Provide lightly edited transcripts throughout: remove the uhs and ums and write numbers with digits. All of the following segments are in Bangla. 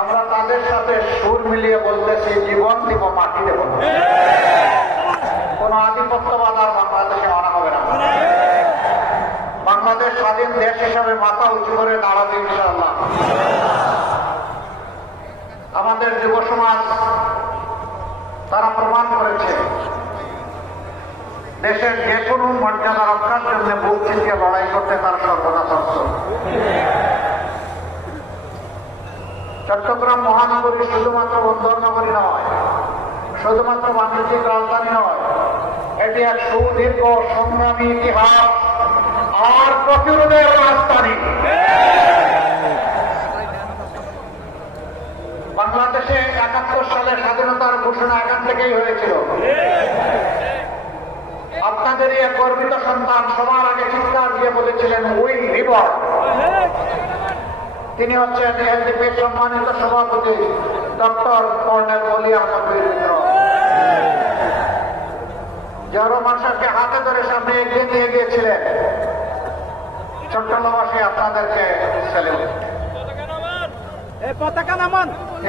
আমরা তাদের সাথে সুর মিলিয়ে বলতেছি জীবন দিব মাটি দেব। কোন আধিপত্যবাদ আর বাংলাদেশে আনা হবে না। বাংলাদেশ স্বাধীন দেশ হিসাবে মাথা উঁচু করে দাঁড়াবে ইনশাআল্লাহ। আমাদের যুব সমাজ তারা প্রমাণ করেছে দেশের যে কোনো মর্যাদা রক্ষার জন্য বুক চিতিয়ে লড়াই করতে তারা সর্বদা তৎপর। চট্টগ্রাম মহানগরী শুধুমাত্র বন্দর নগরী নয়, শুধুমাত্র বাণিজ্যিক রাজধানী নয়, এটি এক সুদীর্ঘ সংগ্রামী ইতিহাস আর প্রতিরোধের রাজধানী। বাংলাদেশে ৭১ সালে স্বাধীনতার ঘোষণা এখান থেকেই হয়েছিল। আপনাদের এই গর্বিত সন্তান সবার আগে চিৎকার দিয়ে বলেছিলেন উইল লিভার। তিনি হচ্ছেন এলডিপির সম্মানিত সভাপতি ডক্টর কর্নেল অলি আহমদ বীর বিক্রম। জিয়াউর রহমান সাহেবকে হাতে ধরে সামনে এগিয়ে নিয়ে গিয়েছিলেন। চট্টগ্রামবাসী আপনাদেরকে স্যালুট।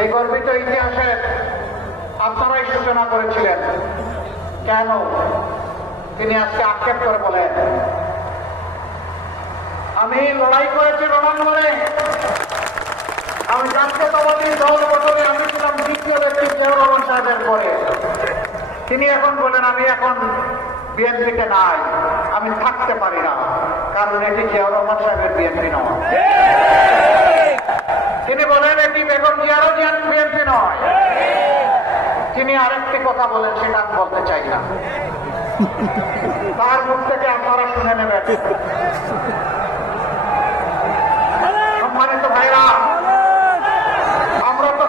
এই গর্বিত ইতিহাসে আপনারাই সূচনা করেছিলেন। কেন তিনি আজকে আক্ষেপ করে বলেন আমি লড়াই করেছি রণাঙ্গনে, আমি জাতীয়তাবাদী দল গঠনে আমি ছিলাম দ্বিতীয় ব্যক্তি জিয়াউর রহমান সাহেবের পরে। তিনি এখন বলেন আমি এখন বিএনপিতে নাই, আমি থাকতে পারি না, কারণ এটি জিয়াউর রহমান সাহেবের বিএনপি নয়। তিনি বলেন এটি বেগম জিয়ারও বিএনপি নয়। তিনি আরেকটি কথা বলেন, সেটা আমি বলতে চাই না, তার মুখ থেকে আপনারা শুনে নেবেন। সম্মানিত ভাইরা,